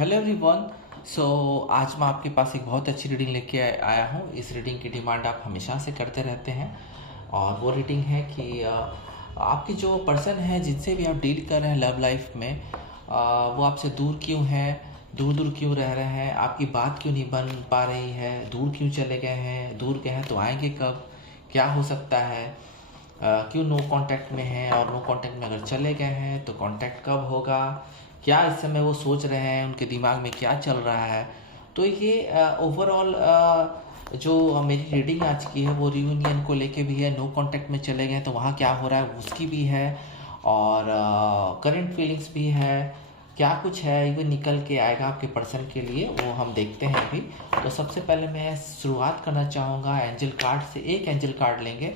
Hello everyone. सो आज मैं आपके पास एक बहुत अच्छी रीडिंग लेके आया हूँ। इस रीडिंग की डिमांड आप हमेशा से करते रहते हैं और वो रीडिंग है कि आपकी जो पर्सन है जिनसे भी आप डील कर रहे हैं लव लाइफ में, वो आपसे दूर क्यों हैं, दूर दूर क्यों रह रहे हैं, आपकी बात क्यों नहीं बन पा रही है, दूर क्यों चले गए हैं, दूर गए हैं तो आएंगे कब, क्या हो सकता है, क्यों नो कांटेक्ट में हैं, और नो कांटेक्ट में अगर चले गए हैं तो कांटेक्ट कब होगा, क्या इस समय वो सोच रहे हैं, उनके दिमाग में क्या चल रहा है। तो ये ओवरऑल जो मेरी रीडिंग आज की है वो रियूनियन को लेके भी है। नो कांटेक्ट में चले गए तो वहाँ क्या हो रहा है उसकी भी है, और करंट फीलिंग्स भी है, क्या कुछ है ये निकल के आएगा आपके पर्सन के लिए, वो हम देखते हैं अभी। तो सबसे पहले मैं शुरुआत करना चाहूँगा एंजल कार्ड से। एक एंजल कार्ड लेंगे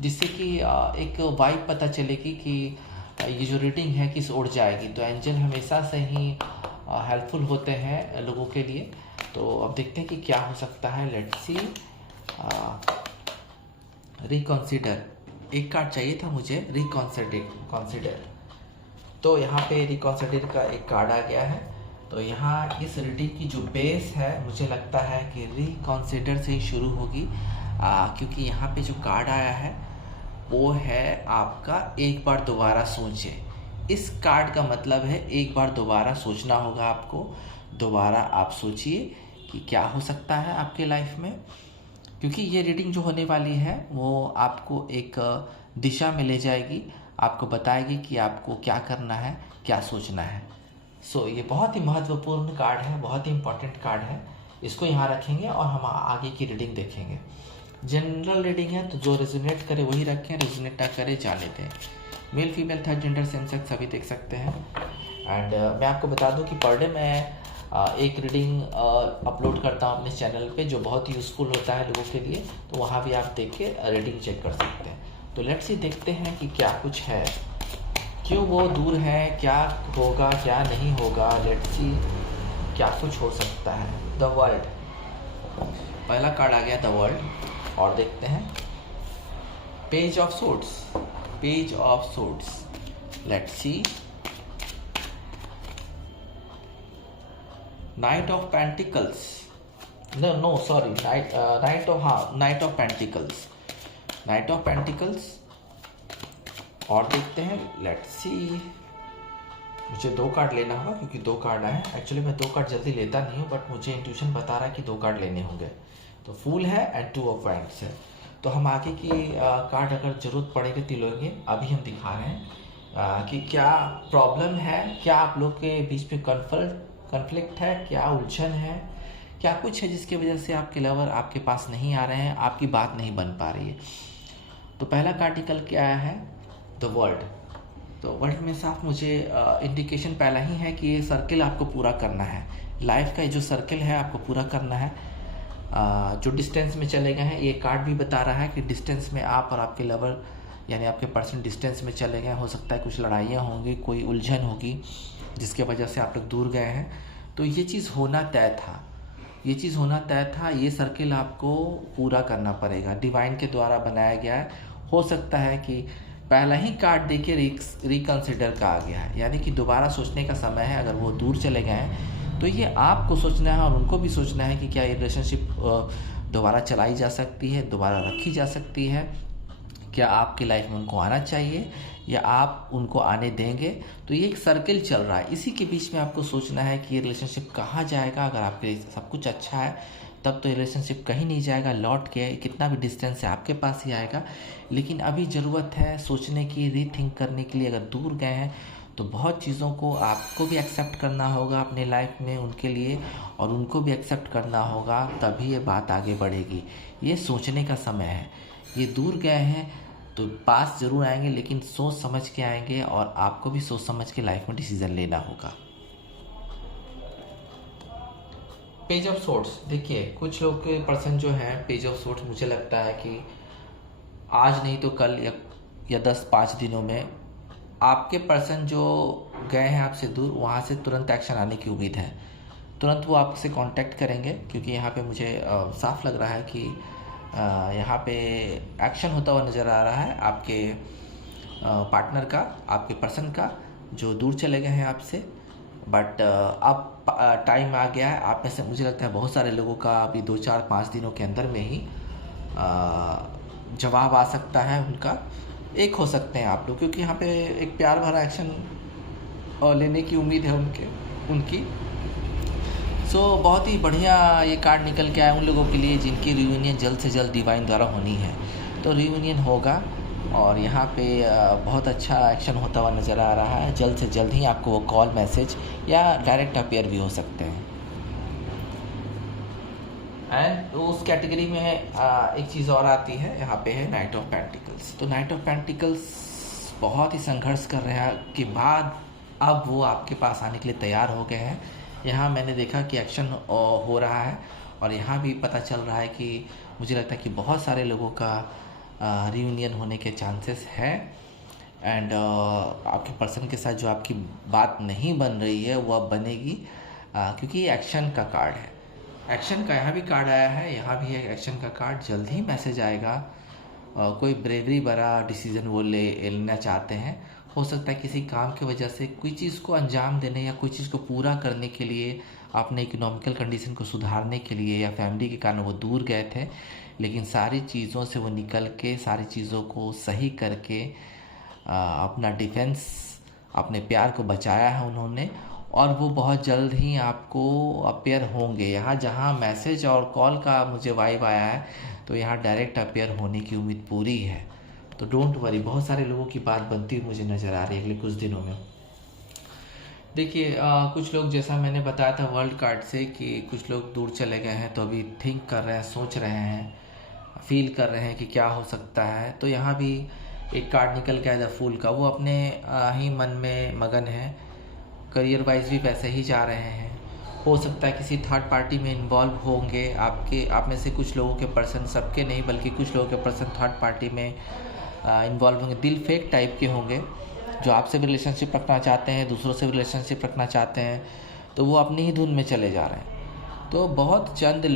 जिससे कि एक वाइब पता चलेगी कि ये जो रीडिंग है किस ओर जाएगी। तो एंजल हमेशा से ही हेल्पफुल होते हैं लोगों के लिए। तो अब देखते हैं कि क्या हो सकता है। Let's see. रिकॉन्सिडर एक कार्ड चाहिए था मुझे, रिकॉन्सिडर। तो यहाँ पे रिकॉन्सिडर का एक कार्ड आ गया है। तो यहाँ इस रीडिंग की जो बेस है मुझे लगता है कि रिकॉन्सिडर से ही शुरू होगी, क्योंकि यहाँ पे जो कार्ड आया है वो है आपका एक बार दोबारा सोचे। इस कार्ड का मतलब है एक बार दोबारा सोचना होगा आपको। दोबारा आप सोचिए कि क्या हो सकता है आपके लाइफ में, क्योंकि ये रीडिंग जो होने वाली है वो आपको एक दिशा में ले जाएगी, आपको बताएगी कि आपको क्या करना है, क्या सोचना है। सो ये बहुत ही महत्वपूर्ण कार्ड है, बहुत ही इंपॉर्टेंट कार्ड है। इसको यहाँ रखेंगे और हम आगे की रीडिंग देखेंगे। जनरल रीडिंग है तो जो रेजोनेट करे वही रखें, रेजोनेट ना करे जाने दें। Male female third gender same sex सभी देख सकते हैं। एंड मैं आपको बता दूं कि पर डे मैं एक रीडिंग अपलोड करता हूं अपने चैनल पे जो बहुत यूज़फुल होता है लोगों के लिए। तो वहां भी आप देख के रीडिंग चेक कर सकते हैं। तो लेट्स सी देखते हैं कि क्या कुछ है, क्यों वो दूर है, क्या होगा क्या नहीं होगा। लेट्स सी क्या कुछ हो सकता है। द वर्ल्ड, पहला कार्ड आ गया द वर्ल्ड। और देखते हैं page of swords, page of swords. Let's see. Knight of pentacles, no sorry, knight of pentacles, knight of pentacles. और देखते हैं लेट्स सी। मुझे दो कार्ड लेना होगा क्योंकि दो कार्ड आए हैं। एक्चुअली मैं दो कार्ड जल्दी लेता नहीं हूँ, बट मुझे इंट्यूशन बता रहा है कि दो कार्ड लेने होंगे। तो फूल है एंड टू ऑफ वैंड्स है। तो हम आगे की कार्ड अगर ज़रूरत पड़ेगी तो लेंगे। अभी हम दिखा रहे हैं कि क्या प्रॉब्लम है, क्या आप लोग के बीच में कन्फ्लिक्ट है, क्या उलझन है, क्या कुछ है जिसकी वजह से आपके लवर आपके पास नहीं आ रहे हैं, आपकी बात नहीं बन पा रही है। तो पहला कार्ड निकल के आया है द वर्ल्ड। तो वर्ल्ड में साफ मुझे इंडिकेशन पहला ही है कि ये सर्किल आपको पूरा करना है। लाइफ का ये जो सर्किल है आपको पूरा करना है। जो डिस्टेंस में चले गए हैं, ये कार्ड भी बता रहा है कि डिस्टेंस में आप और आपके लवर यानी आपके पर्सन डिस्टेंस में चले गए। हो सकता है कुछ लड़ाइयाँ होंगी, कोई उलझन होगी जिसके वजह से आप लोग दूर गए हैं। तो ये चीज़ होना तय था, ये चीज़ होना तय था। ये सर्किल आपको पूरा करना पड़ेगा, डिवाइन के द्वारा बनाया गया है। हो सकता है कि पहला ही कार्ड देके रिकंसिडर का आ गया है, यानी कि दोबारा सोचने का समय है। अगर वो दूर चले गए हैं तो ये आपको सोचना है और उनको भी सोचना है कि क्या ये रिलेशनशिप दोबारा चलाई जा सकती है, दोबारा रखी जा सकती है, क्या आपकी लाइफ में उनको आना चाहिए या आप उनको आने देंगे। तो ये एक सर्किल चल रहा है, इसी के बीच में आपको सोचना है कि ये रिलेशनशिप कहाँ जाएगा। अगर आपके सब कुछ अच्छा है तब तो ये रिलेशनशिप कहीं नहीं जाएगा, लौट के कितना भी डिस्टेंस है आपके पास ही आएगा। लेकिन अभी ज़रूरत है सोचने की, रीथिंक करने के लिए। अगर दूर गए हैं तो बहुत चीज़ों को आपको भी एक्सेप्ट करना होगा अपने लाइफ में उनके लिए, और उनको भी एक्सेप्ट करना होगा, तभी ये बात आगे बढ़ेगी। ये सोचने का समय है। ये दूर गए हैं तो पास ज़रूर आएंगे, लेकिन सोच समझ के आएंगे, और आपको भी सोच समझ के लाइफ में डिसीज़न लेना होगा। पेज ऑफ सोर्ड्स, देखिए कुछ लोग के पर्सन जो है पेज ऑफ सोर्ड्स, मुझे लगता है कि आज नहीं तो कल या 10-5 दिनों में आपके पर्सन जो गए हैं आपसे दूर, वहाँ से तुरंत एक्शन आने की उम्मीद है। तुरंत वो आपसे कांटेक्ट करेंगे, क्योंकि यहाँ पे मुझे साफ लग रहा है कि यहाँ पे एक्शन होता हुआ नज़र आ रहा है आपके पार्टनर का, आपके पर्सन का जो दूर चले गए हैं आपसे। बट अब टाइम आ गया है। आप में से मुझे लगता है बहुत सारे लोगों का अभी 2-4-5 दिनों के अंदर में ही जवाब आ सकता है उनका। एक हो सकते हैं आप लोग, क्योंकि यहाँ पे एक प्यार भरा एक्शन लेने की उम्मीद है उनकी। सो बहुत ही बढ़िया ये कार्ड निकल के आया उन लोगों के लिए जिनकी रियूनियन जल्द से जल्द डिवाइन द्वारा होनी है। तो रियूनियन होगा और यहाँ पे बहुत अच्छा एक्शन होता हुआ नज़र आ रहा है। जल्द से जल्द ही आपको वो कॉल, मैसेज या डायरेक्ट अपेयर भी हो सकते हैं। एंड उस कैटेगरी में एक चीज़ और आती है, यहाँ पे है नाइट ऑफ पेंटिकल्स। तो नाइट ऑफ पेंटिकल्स बहुत ही संघर्ष कर रहे हैं के बाद अब वो आपके पास आने के लिए तैयार हो गए हैं। यहाँ मैंने देखा कि एक्शन हो रहा है और यहाँ भी पता चल रहा है कि मुझे लगता है कि बहुत सारे लोगों का रियूनियन होने के चांसेस है। एंड आपके पर्सन के साथ जो आपकी बात नहीं बन रही है वो अब बनेगी, क्योंकि ये एक्शन का कार्ड है। एक्शन का यहाँ भी कार्ड आया है, यहाँ भी है एक्शन का कार्ड। जल्द ही मैसेज आएगा। कोई ब्रेवरी भरा डिसीजन वो लेना चाहते हैं। हो सकता है किसी काम की वजह से कोई चीज़ को अंजाम देने या कोई चीज़ को पूरा करने के लिए, अपने इकोनॉमिकल कंडीशन को सुधारने के लिए या फैमिली के कारण वो दूर गए थे, लेकिन सारी चीज़ों से वो निकल के सारी चीज़ों को सही करके अपना डिफेंस, अपने प्यार को बचाया है उन्होंने। और वो बहुत जल्द ही आपको अपेयर होंगे। यहाँ जहाँ मैसेज और कॉल का मुझे वाइब आया है तो यहाँ डायरेक्ट अपेयर होने की उम्मीद पूरी है। तो डोंट वरी, बहुत सारे लोगों की बात बनती हुई मुझे नज़र आ रही है अगले कुछ दिनों में। देखिए कुछ लोग, जैसा मैंने बताया था वर्ल्ड कार्ड से, कि कुछ लोग दूर चले गए हैं तो अभी थिंक कर रहे हैं, सोच रहे हैं, फील कर रहे हैं कि क्या हो सकता है। तो यहाँ भी एक कार्ड निकल के आया फूल का। वो अपने ही मन में मगन है, करियर वाइज भी वैसे ही जा रहे हैं। हो सकता है किसी थर्ड पार्टी में इन्वॉल्व होंगे। आप में से कुछ लोगों के पर्सन, सबके नहीं बल्कि कुछ लोगों के पर्सन थर्ड पार्टी में इन्वॉल्व होंगे। दिल फेक टाइप के होंगे जो आपसे भी रिलेशनशिप रखना चाहते हैं, दूसरों से भी रिलेशनशिप रखना चाहते हैं, तो वो अपनी ही धुन में चले जा रहे हैं। तो बहुत चंद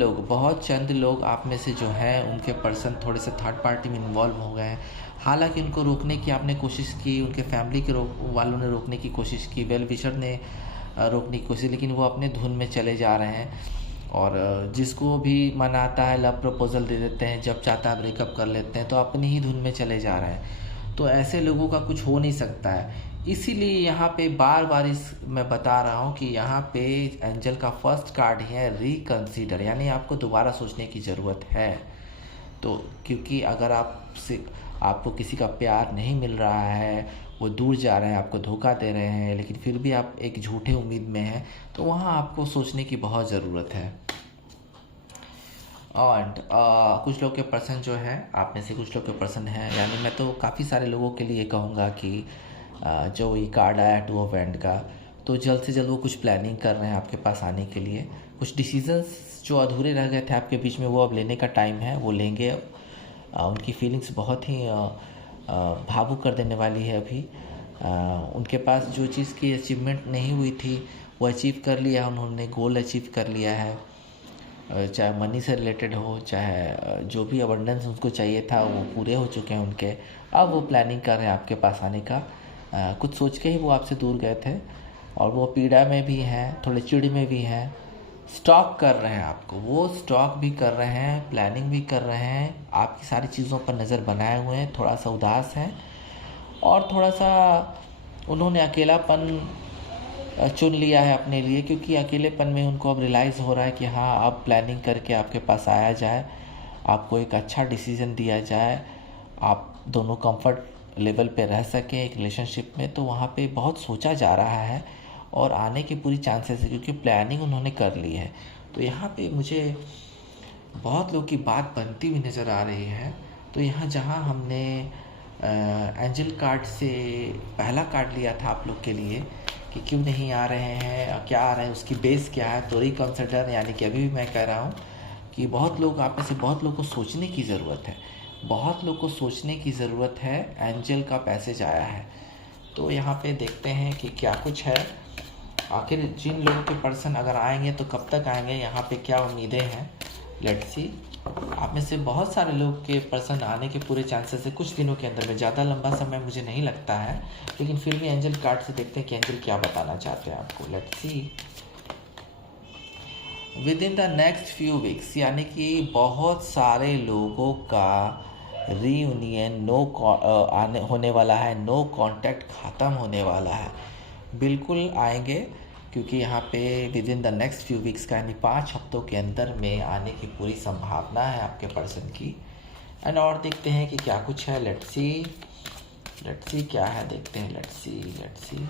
लोग आप में से जो हैं उनके पर्सन थोड़े से थर्ड पार्टी में इन्वॉल्व हो गए हैं। हालांकि उनको रोकने की आपने कोशिश की, उनके फैमिली के वालों ने रोकने की कोशिश की, वेल विशर ने रोकने की कोशिश, लेकिन वो अपने धुन में चले जा रहे हैं। और जिसको भी मन आता है लव प्रपोजल दे देते हैं, जब चाहता है ब्रेकअप कर लेते हैं, तो अपनी ही धुन में चले जा रहे हैं। तो ऐसे लोगों का कुछ हो नहीं सकता है। इसीलिए यहाँ पे बार बार मैं बता रहा हूँ कि यहाँ पे एंजल का फर्स्ट कार्ड है रिकंसीडर, यानी आपको दोबारा सोचने की ज़रूरत है। तो क्योंकि अगर आपको किसी का प्यार नहीं मिल रहा है, वो दूर जा रहे हैं, आपको धोखा दे रहे हैं, लेकिन फिर भी आप एक झूठे उम्मीद में हैं, तो वहाँ आपको सोचने की बहुत ज़रूरत है। और कुछ लोग के पर्सन जो है, आप में से कुछ लोग के पर्सन हैं, यानी मैं तो काफ़ी सारे लोगों के लिए कहूँगा कि जो ये कार्ड आया 2 ऑफ एंड का, तो जल्द से जल्द वो कुछ प्लानिंग कर रहे हैं आपके पास आने के लिए। कुछ डिसीजंस जो अधूरे रह गए थे आपके बीच में, वो अब लेने का टाइम है, वो लेंगे। उनकी फीलिंग्स बहुत ही भावुक कर देने वाली है अभी। उनके पास जो चीज़ की अचीवमेंट नहीं हुई थी वो अचीव कर लिया उन्होंने, गोल अचीव कर लिया है। चाहे मनी से रिलेटेड हो, चाहे जो भी अबंडेंस उनको चाहिए था वो पूरे हो चुके हैं उनके। अब वो प्लानिंग कर रहे हैं आपके पास आने का। कुछ सोच के ही वो आपसे दूर गए थे और वो पीड़ा में भी हैं, थोड़े चिड़ में भी हैं। स्टॉक कर रहे हैं आपको, वो स्टॉक भी कर रहे हैं, प्लानिंग भी कर रहे हैं, आपकी सारी चीज़ों पर नज़र बनाए हुए हैं। थोड़ा सा उदास हैं और थोड़ा सा उन्होंने अकेलापन चुन लिया है अपने लिए, क्योंकि अकेलेपन में उनको अब रियलाइज़ हो रहा है कि हाँ, अब प्लानिंग करके आपके पास आया जाए, आपको एक अच्छा डिसीज़न दिया जाए, आप दोनों कंफर्ट लेवल पे रह सकें एक रिलेशनशिप में। तो वहाँ पे बहुत सोचा जा रहा है और आने की पूरी चांसेस है, क्योंकि प्लानिंग उन्होंने कर ली है। तो यहाँ पे मुझे बहुत लोग की बात बनती हुई नज़र आ रही है। तो यहाँ जहाँ हमने एंजल कार्ड से पहला कार्ड लिया था आप लोग के लिए कि क्यों नहीं आ रहे हैं, क्या आ रहे हैं, उसकी बेस क्या है, तो रिकंसिडर, यानी कि अभी भी मैं कह रहा हूँ कि बहुत लोग, आप में से बहुत लोग को सोचने की ज़रूरत है, बहुत लोग को सोचने की ज़रूरत है। एंजल का पैसेज आया है, तो यहाँ पे देखते हैं कि क्या कुछ है। आखिर जिन लोगों के पर्सन अगर आएंगे तो कब तक आएंगे, यहाँ पे क्या उम्मीदें हैं, लेट्स सी। आप में से बहुत सारे लोग के पर्सन आने के पूरे चांसेस है कुछ दिनों के अंदर में, ज़्यादा लंबा समय मुझे नहीं लगता है, लेकिन फिर भी एंजल कार्ड से देखते हैं कि एंजल क्या बताना चाहते हैं आपको। Let's see. With in the next few weeks, यानी कि बहुत सारे लोगों का रीयूनियन आने होने वाला है, नो कांटेक्ट ख़त्म होने वाला है, बिल्कुल आएंगे, क्योंकि यहाँ पे with in the next few weeks का यानी 5 हफ्तों के अंदर में आने की पूरी संभावना है आपके पर्सन की। एंड और देखते हैं कि क्या कुछ है। लेट्स सी क्या है, देखते हैं। Let's see.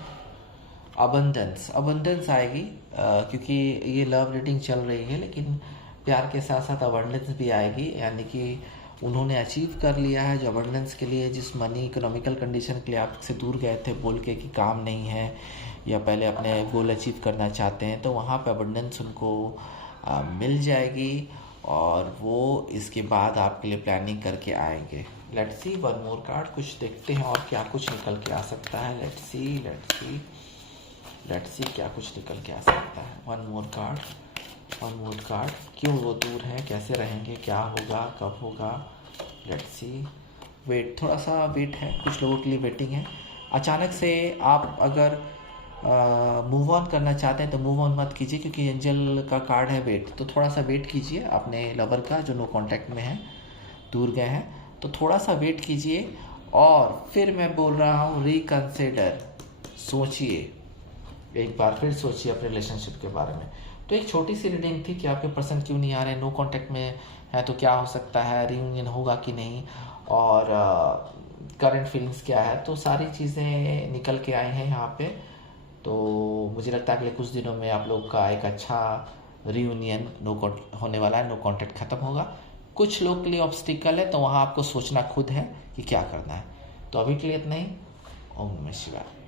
अबंडेंस आएगी, क्योंकि ये लव रीडिंग चल रही है, लेकिन प्यार के साथ साथ अबंडेंस भी आएगी, यानी कि उन्होंने अचीव कर लिया है जो अबंडेंस के लिए, जिस मनी इकोनॉमिकल कंडीशन के लिए आपसे दूर गए थे बोल के कि काम नहीं है या पहले अपने गोल अचीव करना चाहते हैं, तो वहाँ पे अबंडेंस उनको मिल जाएगी और वो इसके बाद आपके लिए प्लानिंग करके आएंगे। Let's see one more card, कुछ देखते हैं और क्या कुछ निकल के आ सकता है। लेट्स सी क्या कुछ निकल के आ सकता है। वन मोर कार्ड, क्यों वो दूर है, कैसे रहेंगे, क्या होगा, कब होगा। Let's see. वेट, थोड़ा सा वेट है, कुछ लोगों के लिए वेटिंग है। अचानक से आप अगर मूव ऑन करना चाहते हैं तो मूव ऑन मत कीजिए, क्योंकि एंजल का कार्ड है वेट, तो थोड़ा सा वेट कीजिए अपने लवर का जो नो कांटेक्ट में है, दूर गए हैं, तो थोड़ा सा वेट कीजिए। और फिर मैं बोल रहा हूँ रिकंसिडर, सोचिए, एक बार फिर सोचिए अपने रिलेशनशिप के बारे में। तो एक छोटी सी रीडिंग थी कि आपके पर्सन क्यों नहीं आ रहे, नो कांटेक्ट में है तो क्या हो सकता है, रियूनियन होगा कि नहीं, और करंट फीलिंग्स क्या है, तो सारी चीज़ें निकल के आए हैं यहाँ पे। तो मुझे लगता है अगले कुछ दिनों में आप लोग का एक अच्छा रियूनियन होने वाला है, नो कांटेक्ट ख़त्म होगा। कुछ लोग के लिए ऑब्स्टिकल है, तो वहाँ आपको सोचना खुद है कि क्या करना है। तो अभी के लिए इतना ही। ओम नमः शिवाय।